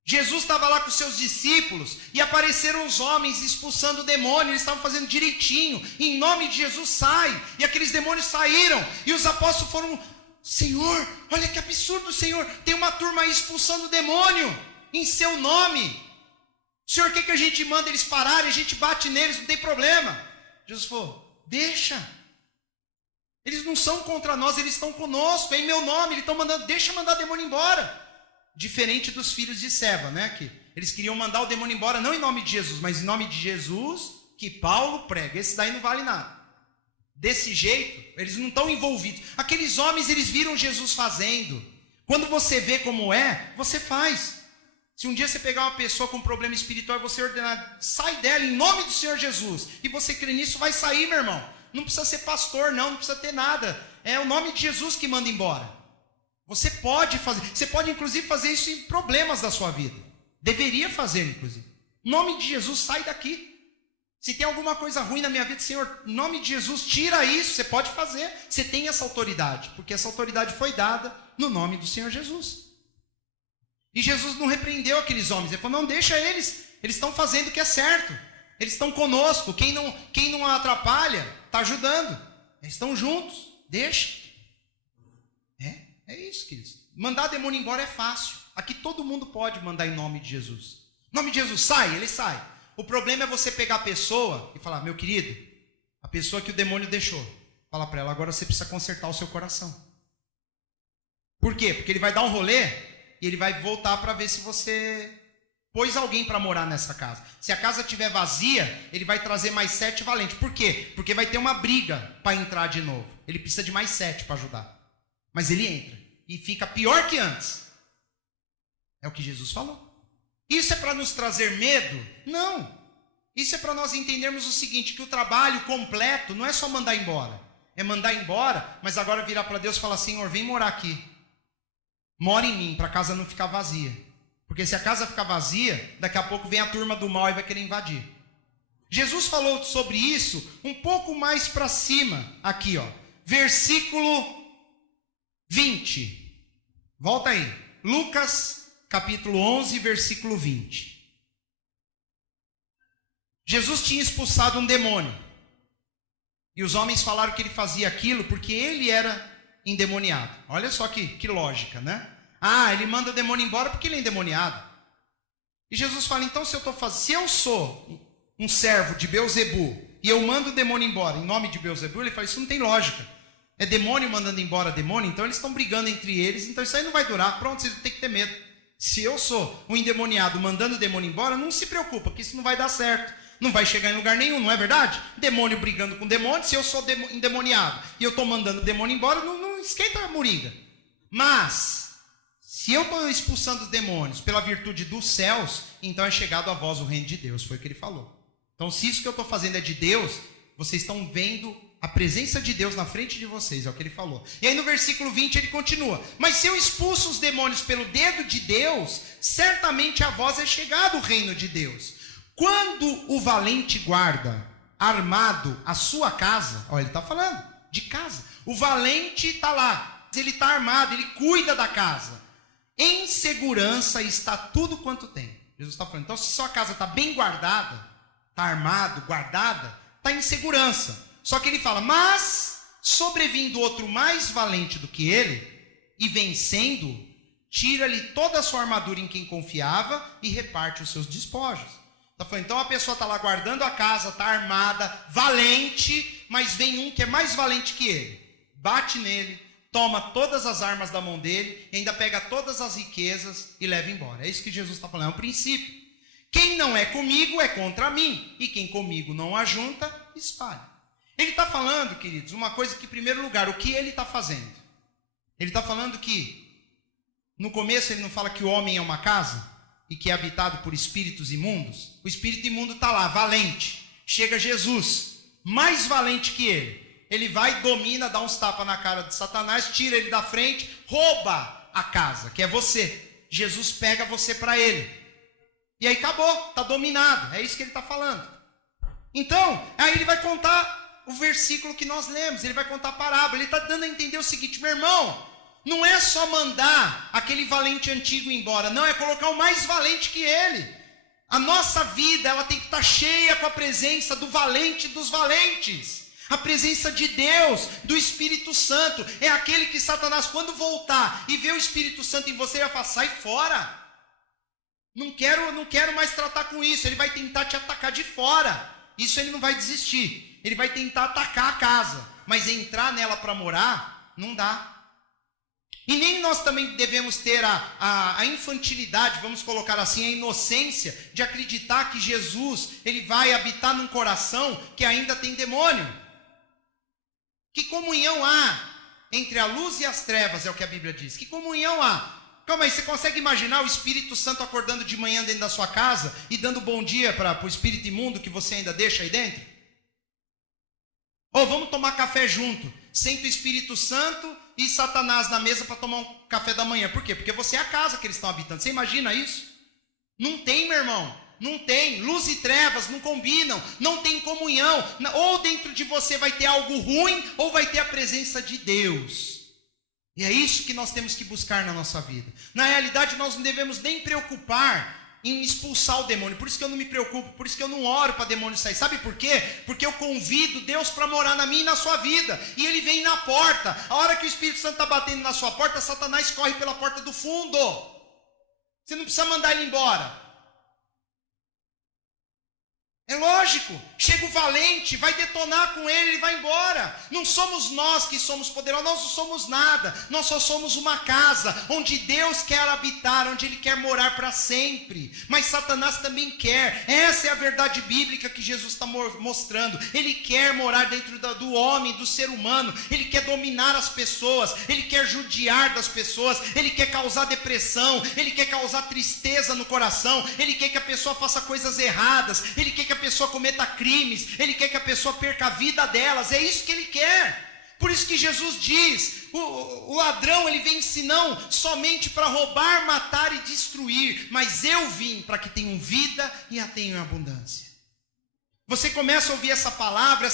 Jesus estava lá com os seus discípulos e apareceram os homens expulsando o demônio. Eles estavam fazendo direitinho. Em nome de Jesus, sai. E aqueles demônios saíram. E os apóstolos foram, Senhor, olha que absurdo, Senhor. Tem uma turma aí expulsando o demônio em seu nome. Senhor, quer que a gente manda eles pararem? A gente bate neles, não tem problema. Jesus falou, deixa. Eles não são contra nós, eles estão conosco, é em meu nome, eles estão mandando, deixa mandar o demônio embora. Diferente dos filhos de Seva, né? Que eles queriam mandar o demônio embora, não em nome de Jesus, mas em nome de Jesus, que Paulo prega. Esse daí não vale nada. Desse jeito, eles não estão envolvidos. Aqueles homens, eles viram Jesus fazendo. Quando você vê como é, você faz. Se um dia você pegar uma pessoa com problema espiritual e você ordenar, sai dela em nome do Senhor Jesus, e você crê nisso, vai sair, meu irmão. Não precisa ser pastor, não precisa ter nada. É o nome de Jesus que manda embora. Você pode fazer, você pode inclusive fazer isso em problemas da sua vida. Deveria fazer, inclusive. Em nome de Jesus, sai daqui. Se tem alguma coisa ruim na minha vida, Senhor, em nome de Jesus, tira isso. Você pode fazer, você tem essa autoridade, porque essa autoridade foi dada no nome do Senhor Jesus. E Jesus não repreendeu aqueles homens, ele falou, não, deixa eles estão fazendo o que é certo. Eles estão conosco, quem não atrapalha, está ajudando. Eles estão juntos, deixa. É isso, queridos. Mandar demônio embora é fácil. Aqui todo mundo pode mandar em nome de Jesus. Em nome de Jesus, sai, ele sai. O problema é você pegar a pessoa e falar, meu querido, a pessoa que o demônio deixou, fala para ela, agora você precisa consertar o seu coração. Por quê? Porque ele vai dar um rolê e ele vai voltar para ver se você pôs alguém para morar nessa casa. Se a casa estiver vazia, ele vai trazer mais 7 valentes. Por quê? Porque vai ter uma briga para entrar de novo. Ele precisa de mais 7 para ajudar. Mas ele entra e fica pior que antes. É o que Jesus falou. Isso é para nos trazer medo? Não. Isso é para nós entendermos o seguinte, que o trabalho completo não é só mandar embora. É mandar embora, mas agora virar para Deus e falar, Senhor, vem morar aqui. Mora em mim, para a casa não ficar vazia. Porque se a casa ficar vazia, daqui a pouco vem a turma do mal e vai querer invadir. Jesus falou sobre isso um pouco mais para cima, aqui, ó. Versículo 20. Volta aí. Lucas, capítulo 11, versículo 20. Jesus tinha expulsado um demônio. E os homens falaram que ele fazia aquilo porque ele era endemoniado. Olha só que lógica, né? Ah, ele manda o demônio embora porque ele é endemoniado. E Jesus fala, então se eu sou um servo de Beelzebu e eu mando o demônio embora em nome de Beelzebu, ele fala, isso não tem lógica. É demônio mandando embora demônio, então eles estão brigando entre eles, então isso aí não vai durar. Pronto, vocês têm que ter medo. Se eu sou um endemoniado mandando o demônio embora, não se preocupa, porque isso não vai dar certo. Não vai chegar em lugar nenhum, não é verdade? Demônio brigando com demônio, se eu sou endemoniado e eu estou mandando o demônio embora, não esquenta a moringa. Mas, se eu estou expulsando os demônios pela virtude dos céus, então é chegado a vós o reino de Deus, foi o que ele falou. Então, se isso que eu estou fazendo é de Deus, vocês estão vendo a presença de Deus na frente de vocês, é o que ele falou. E aí no versículo 20 ele continua, mas se eu expulso os demônios pelo dedo de Deus, certamente a vós é chegado o reino de Deus. Quando o valente guarda armado a sua casa, olha, ele está falando de casa, o valente está lá, ele está armado, ele cuida da casa, em segurança está tudo quanto tem. Jesus está falando, então se sua casa está bem guardada, está armado, guardada, está em segurança. Só que ele fala, mas sobrevindo outro mais valente do que ele, e vencendo, tira-lhe toda a sua armadura em quem confiava e reparte os seus despojos. Então a pessoa está lá guardando a casa, está armada, valente, mas vem um que é mais valente que ele, bate nele, toma todas as armas da mão dele, e ainda pega todas as riquezas e leva embora. É isso que Jesus está falando, é um princípio. Quem não é comigo é contra mim, e quem comigo não ajunta, espalha. Ele está falando, queridos, uma coisa que, em primeiro lugar, o que ele está fazendo? Ele está falando que, no começo ele não fala que o homem é uma casa, e que é habitado por espíritos imundos. O espírito imundo está lá, valente. Chega Jesus, mais valente que ele. Ele vai, domina, dá uns tapas na cara de Satanás, tira ele da frente, rouba a casa, que é você. Jesus pega você para ele. E aí acabou, está dominado. É isso que ele está falando. Então, aí ele vai contar o versículo que nós lemos. Ele vai contar a parábola. Ele está dando a entender o seguinte, meu irmão, não é só mandar aquele valente antigo embora, não, é colocar o mais valente que ele. A nossa vida, ela tem que estar cheia com a presença do valente dos valentes. A presença de Deus, do Espírito Santo. É aquele que Satanás, quando voltar e ver o Espírito Santo em você, vai falar, sai fora. Não quero mais tratar com isso. Ele vai tentar te atacar de fora. Isso ele não vai desistir. Ele vai tentar atacar a casa. Mas entrar nela para morar, não dá. E nem nós também devemos ter a infantilidade, vamos colocar assim, a inocência de acreditar que Jesus, ele vai habitar num coração que ainda tem demônio. Que comunhão há entre a luz e as trevas, é o que a Bíblia diz. Que comunhão há? Calma aí, você consegue imaginar o Espírito Santo acordando de manhã dentro da sua casa e dando bom dia para o espírito imundo que você ainda deixa aí dentro? Ou vamos tomar café junto. Senta o Espírito Santo e Satanás na mesa para tomar um café da manhã. Por quê? Porque você é a casa que eles estão habitando. Você imagina isso? Não tem, meu irmão. Não tem. Luz e trevas não combinam. Não tem comunhão. Ou dentro de você vai ter algo ruim, ou vai ter a presença de Deus. E é isso que nós temos que buscar na nossa vida. Na realidade, nós não devemos nem preocupar em expulsar o demônio. Por isso que eu não me preocupo, por isso que eu não oro para demônio sair. Sabe por quê? Porque eu convido Deus para morar na minha e na sua vida. E ele vem na porta. A hora que o Espírito Santo está batendo na sua porta, Satanás corre pela porta do fundo. Você não precisa mandar ele embora. É lógico, chega o valente, vai detonar com ele vai embora. Não somos nós que somos poderosos, nós não somos nada. Nós só somos uma casa onde Deus quer habitar, onde Ele quer morar para sempre. Mas Satanás também quer. Essa é a verdade bíblica que Jesus está mostrando. Ele quer morar dentro do homem, do ser humano. Ele quer dominar as pessoas, Ele quer judiar das pessoas, Ele quer causar depressão, Ele quer causar tristeza no coração, Ele quer que a pessoa faça coisas erradas, Ele quer que a pessoa cometa crimes, Ele quer que a pessoa perca a vida delas, é isso que Ele quer. Por isso que Jesus diz, o ladrão ele vem senão somente para roubar, matar e destruir, mas eu vim para que tenham vida e a tenham em abundância. Você começa a ouvir essa palavra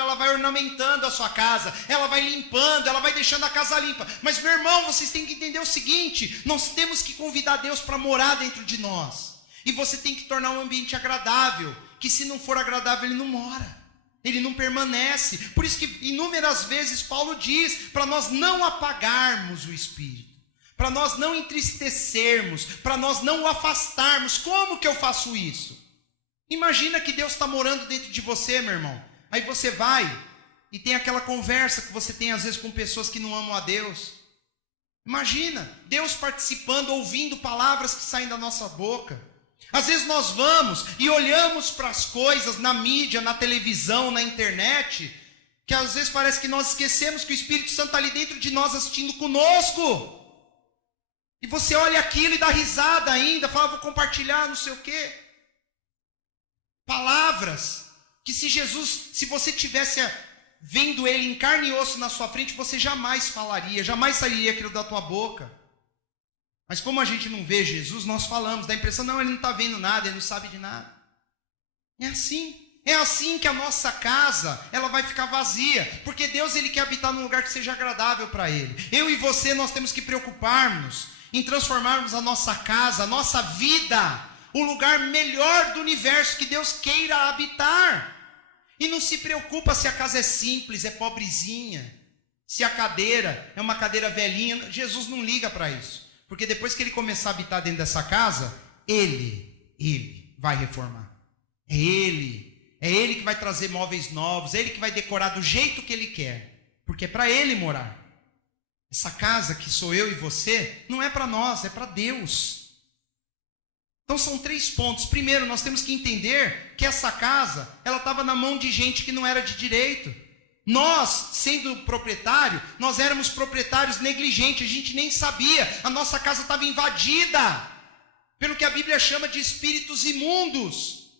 ela vai ornamentando a sua casa, ela vai limpando, ela vai deixando a casa limpa. Mas meu irmão, vocês têm que entender o seguinte, nós temos que convidar Deus para morar dentro de nós. E você tem que tornar um ambiente agradável, que se não for agradável ele não mora, ele não permanece. Por isso que inúmeras vezes Paulo diz para nós não apagarmos o Espírito, para nós não entristecermos, para nós não o afastarmos. Como que eu faço isso? Imagina que Deus está morando dentro de você, meu irmão. Aí você vai e tem aquela conversa que você tem às vezes com pessoas que não amam a Deus. Imagina, Deus participando, ouvindo palavras que saem da nossa boca. Às vezes nós vamos e olhamos para as coisas na mídia, na televisão, na internet, que às vezes parece que nós esquecemos que o Espírito Santo está ali dentro de nós assistindo conosco. E você olha aquilo e dá risada ainda, fala, vou compartilhar não sei o quê. Palavras que se você tivesse vendo ele em carne e osso na sua frente, você jamais falaria, jamais sairia aquilo da tua boca. Mas como a gente não vê Jesus, nós falamos, dá a impressão, não, ele não está vendo nada, ele não sabe de nada. É assim que a nossa casa, ela vai ficar vazia, porque Deus ele quer habitar num lugar que seja agradável para Ele. Eu e você, nós temos que preocupar-nos em transformarmos a nossa casa, a nossa vida, o lugar melhor do universo que Deus queira habitar. E não se preocupa se a casa é simples, é pobrezinha, se a cadeira é uma cadeira velhinha. Jesus não liga para isso. Porque depois que ele começar a habitar dentro dessa casa, ele vai reformar. É ele que vai trazer móveis novos, é ele que vai decorar do jeito que ele quer. Porque é para ele morar. Essa casa que sou eu e você, não é para nós, é para Deus. Então são 3 pontos. Primeiro, nós temos que entender que essa casa, ela estava na mão de gente que não era de direito. Nós, sendo proprietário, nós éramos proprietários negligentes, a gente nem sabia, a nossa casa estava invadida pelo que a Bíblia chama de espíritos imundos.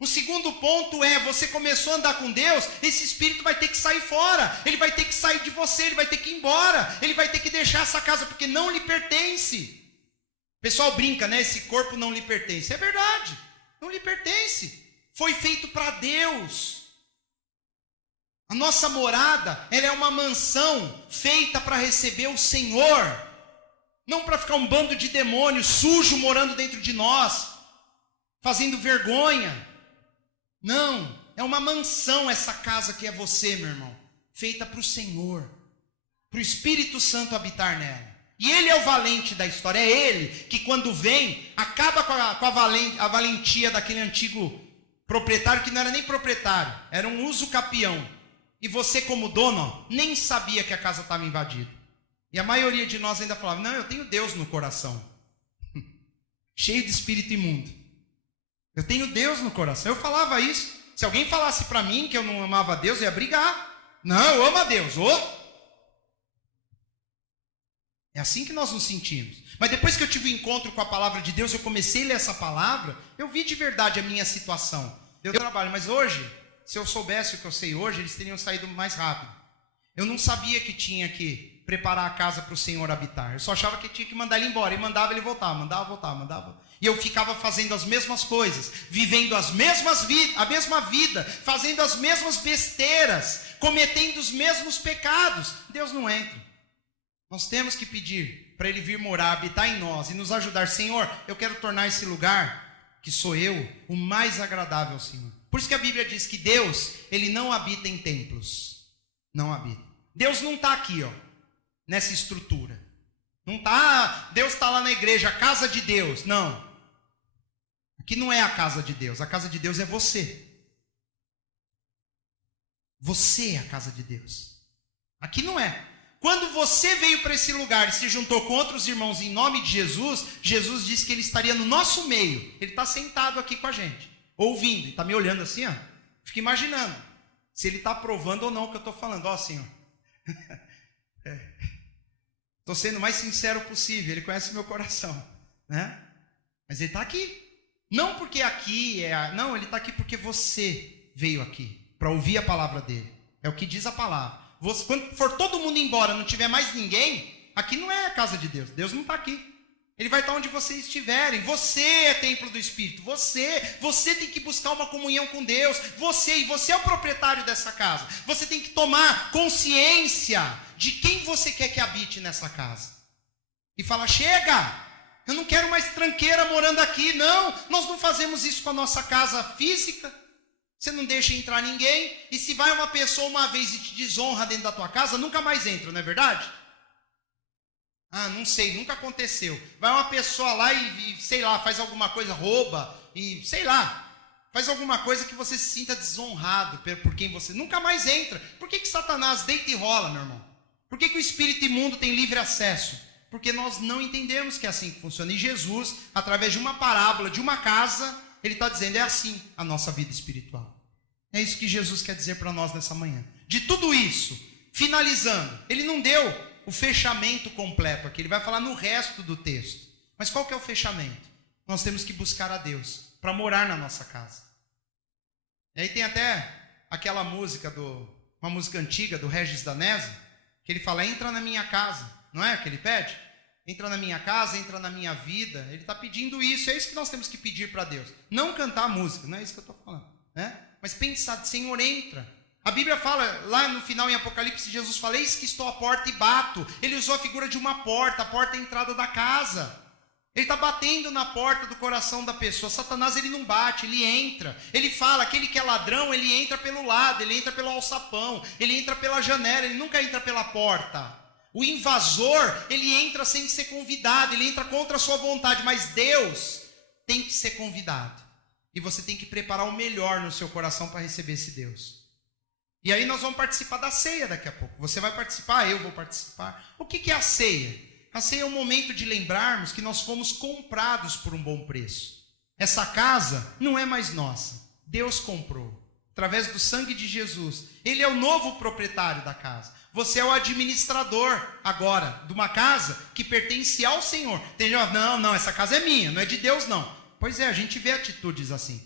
O segundo ponto é, você começou a andar com Deus, esse espírito vai ter que sair fora, ele vai ter que sair de você, ele vai ter que ir embora, ele vai ter que deixar essa casa, porque não lhe pertence. O pessoal brinca, né? Esse corpo não lhe pertence. É verdade, não lhe pertence, foi feito para Deus. A nossa morada, ela é uma mansão feita para receber o Senhor, não para ficar um bando de demônios sujo morando dentro de nós, fazendo vergonha. Não, é uma mansão essa casa que é você, meu irmão, feita para o Senhor, para o Espírito Santo habitar nela. E Ele é o valente da história, é Ele que quando vem, acaba com a valentia daquele antigo proprietário, que não era nem proprietário, era um usucapião. E você como dono, nem sabia que a casa estava invadida. E a maioria de nós ainda falava, não, eu tenho Deus no coração. Cheio de espírito imundo. Eu tenho Deus no coração. Eu falava isso. Se alguém falasse para mim que eu não amava Deus, eu ia brigar. Não, eu amo a Deus. É assim que nós nos sentimos. Mas depois que eu tive o encontro com a palavra de Deus, eu comecei a ler essa palavra, eu vi de verdade a minha situação. Eu trabalho, mas hoje, se eu soubesse o que eu sei hoje, eles teriam saído mais rápido. Eu não sabia que tinha que preparar a casa para o Senhor habitar. Eu só achava que tinha que mandar ele embora. E mandava ele voltar, mandava. E eu ficava fazendo as mesmas coisas, vivendo a mesma vida, fazendo as mesmas besteiras, cometendo os mesmos pecados. Deus não entra. Nós temos que pedir para Ele vir morar, habitar em nós e nos ajudar. Senhor, eu quero tornar esse lugar, que sou eu, o mais agradável ao Senhor. Por isso que a Bíblia diz que Deus, Ele não habita em templos. Não habita. Deus não está aqui, nessa estrutura. Não está, Deus está lá na igreja, a casa de Deus. Não. Aqui não é a casa de Deus. A casa de Deus é você. Você é a casa de Deus. Aqui não é. Quando você veio para esse lugar e se juntou com outros irmãos em nome de Jesus, Jesus disse que ele estaria no nosso meio. Ele está sentado aqui com a gente, ouvindo, e está me olhando assim, ó. Fica imaginando se ele está aprovando ou não o que eu estou falando. Ó, assim, ó. Estou sendo o mais sincero possível, ele conhece o meu coração, né? Mas ele está aqui. Não porque aqui é... Não, ele está aqui porque você veio aqui para ouvir a palavra dele. É o que diz a palavra. Quando for todo mundo embora, não tiver mais ninguém, aqui não é a casa de Deus. Deus não está aqui. Ele vai estar onde vocês estiverem. Você é templo do Espírito. Você tem que buscar uma comunhão com Deus. Você é o proprietário dessa casa. Você tem que tomar consciência de quem você quer que habite nessa casa. E falar, chega! Eu não quero mais tranqueira morando aqui. Não, nós não fazemos isso com a nossa casa física. Você não deixa entrar ninguém, e se vai uma pessoa uma vez e te desonra dentro da tua casa, nunca mais entra, não é verdade? Ah, não sei, nunca aconteceu. Vai uma pessoa lá e sei lá, faz alguma coisa, rouba, e sei lá, faz alguma coisa que você se sinta desonrado por quem você... Nunca mais entra. Por que Satanás deita e rola, meu irmão? Por que o espírito imundo tem livre acesso? Porque nós não entendemos que é assim que funciona. E Jesus, através de uma parábola, de uma casa... Ele está dizendo, é assim a nossa vida espiritual. É isso que Jesus quer dizer para nós nessa manhã. De tudo isso, finalizando, ele não deu o fechamento completo aqui. Ele vai falar no resto do texto. Mas qual que é o fechamento? Nós temos que buscar a Deus para morar na nossa casa. E aí tem até aquela música, uma música antiga do Regis Danese, que ele fala, entra na minha casa. Não é que ele pede? Entra na minha casa, entra na minha vida. Ele está pedindo isso, é isso que nós temos que pedir para Deus. Não cantar música, não é isso que eu estou falando, né? Mas pensar, Senhor, entra. A Bíblia fala, lá no final em Apocalipse, Jesus fala, eis que estou à porta e bato. Ele usou a figura de uma porta, a porta é a entrada da casa. Ele está batendo na porta do coração da pessoa. Satanás, ele não bate, ele entra. Ele fala, aquele que é ladrão, ele entra pelo lado, ele entra pelo alçapão, ele entra pela janela, ele nunca entra pela porta. O invasor, ele entra sem ser convidado, ele entra contra a sua vontade, mas Deus tem que ser convidado. E você tem que preparar o melhor no seu coração para receber esse Deus. E aí nós vamos participar da ceia daqui a pouco. Você vai participar, eu vou participar. O que é a ceia? A ceia é um momento de lembrarmos que nós fomos comprados por um bom preço. Essa casa não é mais nossa. Deus comprou. Através do sangue de Jesus. Ele é o novo proprietário da casa. Você é o administrador agora de uma casa que pertence ao Senhor. Tem gente, não, essa casa é minha, não é de Deus não. Pois é, a gente vê atitudes assim.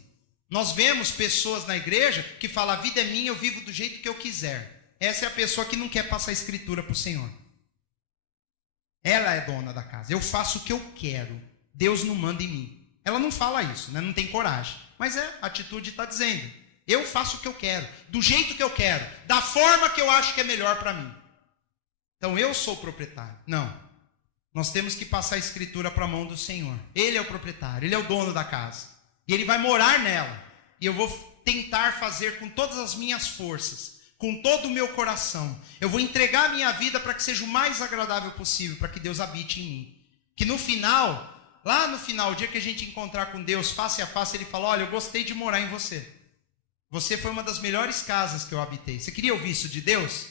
Nós vemos pessoas na igreja que falam, a vida é minha, eu vivo do jeito que eu quiser. Essa é a pessoa que não quer passar a escritura para o Senhor. Ela é dona da casa. Eu faço o que eu quero. Deus não manda em mim. Ela não fala isso, né? Não tem coragem. Mas a atitude está dizendo. Eu faço o que eu quero, do jeito que eu quero, da forma que eu acho que é melhor para mim. Então eu sou o proprietário. Não. Nós temos que passar a escritura para a mão do Senhor. Ele é o proprietário, ele é o dono da casa. E ele vai morar nela. E eu vou tentar fazer com todas as minhas forças, com todo o meu coração. Eu vou entregar a minha vida para que seja o mais agradável possível, para que Deus habite em mim. Que no final, lá no final, o dia que a gente encontrar com Deus face a face, ele fala, olha, eu gostei de morar em você. Você foi uma das melhores casas que eu habitei. Você queria ouvir isso de Deus?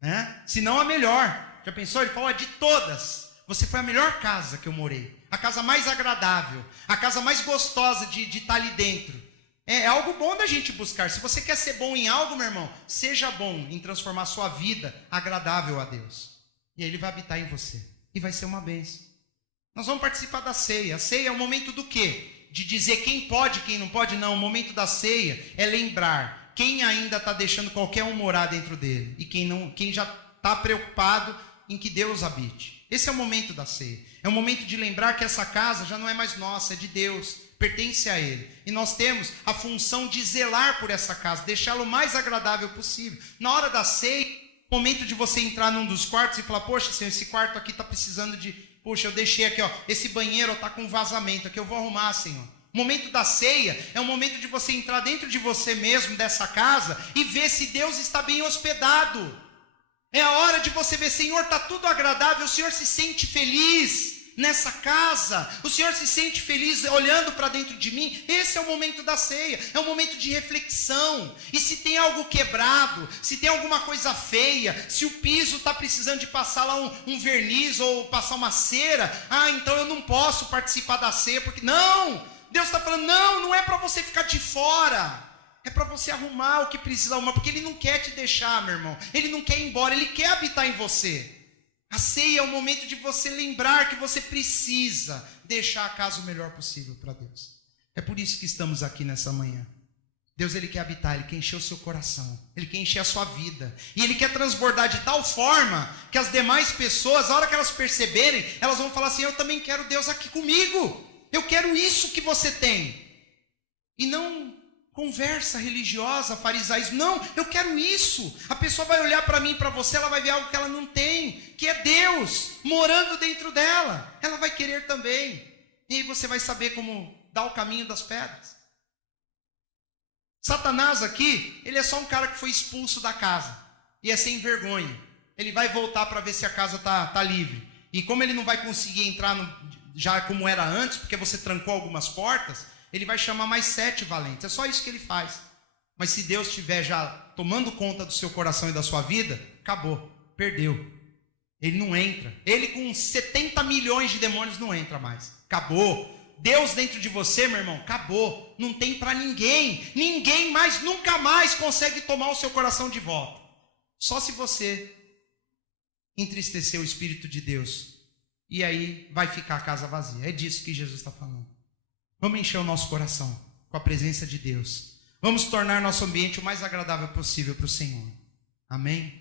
Né? Se não a melhor. Já pensou? Ele falou, de todas, você foi a melhor casa que eu morei. A casa mais agradável. A casa mais gostosa de estar ali dentro. É algo bom da gente buscar. Se você quer ser bom em algo, meu irmão, seja bom em transformar a sua vida agradável a Deus. E aí ele vai habitar em você. E vai ser uma bênção. Nós vamos participar da ceia. A ceia é o momento do quê? De dizer quem pode, quem não pode, não. O momento da ceia é lembrar quem ainda está deixando qualquer um morar dentro dele. E quem já está preocupado em que Deus habite. Esse é o momento da ceia. É o momento de lembrar que essa casa já não é mais nossa, é de Deus. Pertence a Ele. E nós temos a função de zelar por essa casa, deixá-la o mais agradável possível. Na hora da ceia, momento de você entrar num dos quartos e falar, poxa, Senhor, esse quarto aqui está precisando de... Puxa, eu deixei aqui, ó, esse banheiro está com vazamento aqui, eu vou arrumar, Senhor. O momento da ceia é o momento de você entrar dentro de você mesmo, dessa casa, e ver se Deus está bem hospedado. É a hora de você ver, Senhor, está tudo agradável, o Senhor se sente feliz. nessa casa, o Senhor se sente feliz olhando para dentro de mim. Esse é o momento da ceia, é um momento de reflexão. E se tem algo quebrado, se tem alguma coisa feia, se o piso está precisando de passar lá um verniz ou passar uma cera, então eu não posso participar da ceia, porque não, Deus está falando, não é para você ficar de fora, é para você arrumar o que precisa arrumar, porque Ele não quer te deixar, meu irmão, Ele não quer ir embora, Ele quer habitar em você. A ceia é o momento de você lembrar que você precisa deixar a casa o melhor possível para Deus. É por isso que estamos aqui nessa manhã. Deus, Ele quer habitar, Ele quer encher o seu coração, Ele quer encher a sua vida. E Ele quer transbordar de tal forma que as demais pessoas, a hora que elas perceberem, elas vão falar assim, eu também quero Deus aqui comigo. Eu quero isso que você tem. E não conversa religiosa, farisaísmo. Não, eu quero isso. A pessoa vai olhar para mim, para você, ela vai ver algo que ela não tem, que é Deus morando dentro dela. Ela vai querer também. E aí você vai saber como dar o caminho das pedras. Satanás aqui, ele é só um cara que foi expulso da casa. E é sem vergonha. Ele vai voltar para ver se a casa está livre. E como ele não vai conseguir entrar já como era antes, porque você trancou algumas portas, ele vai chamar mais 7 valentes. É só isso que ele faz. Mas se Deus estiver já tomando conta do seu coração e da sua vida, acabou, perdeu. Ele não entra. Ele com 70 milhões de demônios não entra mais. Acabou. Deus dentro de você, meu irmão, acabou. Não tem para ninguém. Ninguém mais, nunca mais consegue tomar o seu coração de volta. Só se você entristecer o Espírito de Deus. E aí vai ficar a casa vazia. É disso que Jesus está falando. Vamos encher o nosso coração com a presença de Deus. Vamos tornar nosso ambiente o mais agradável possível para o Senhor. Amém?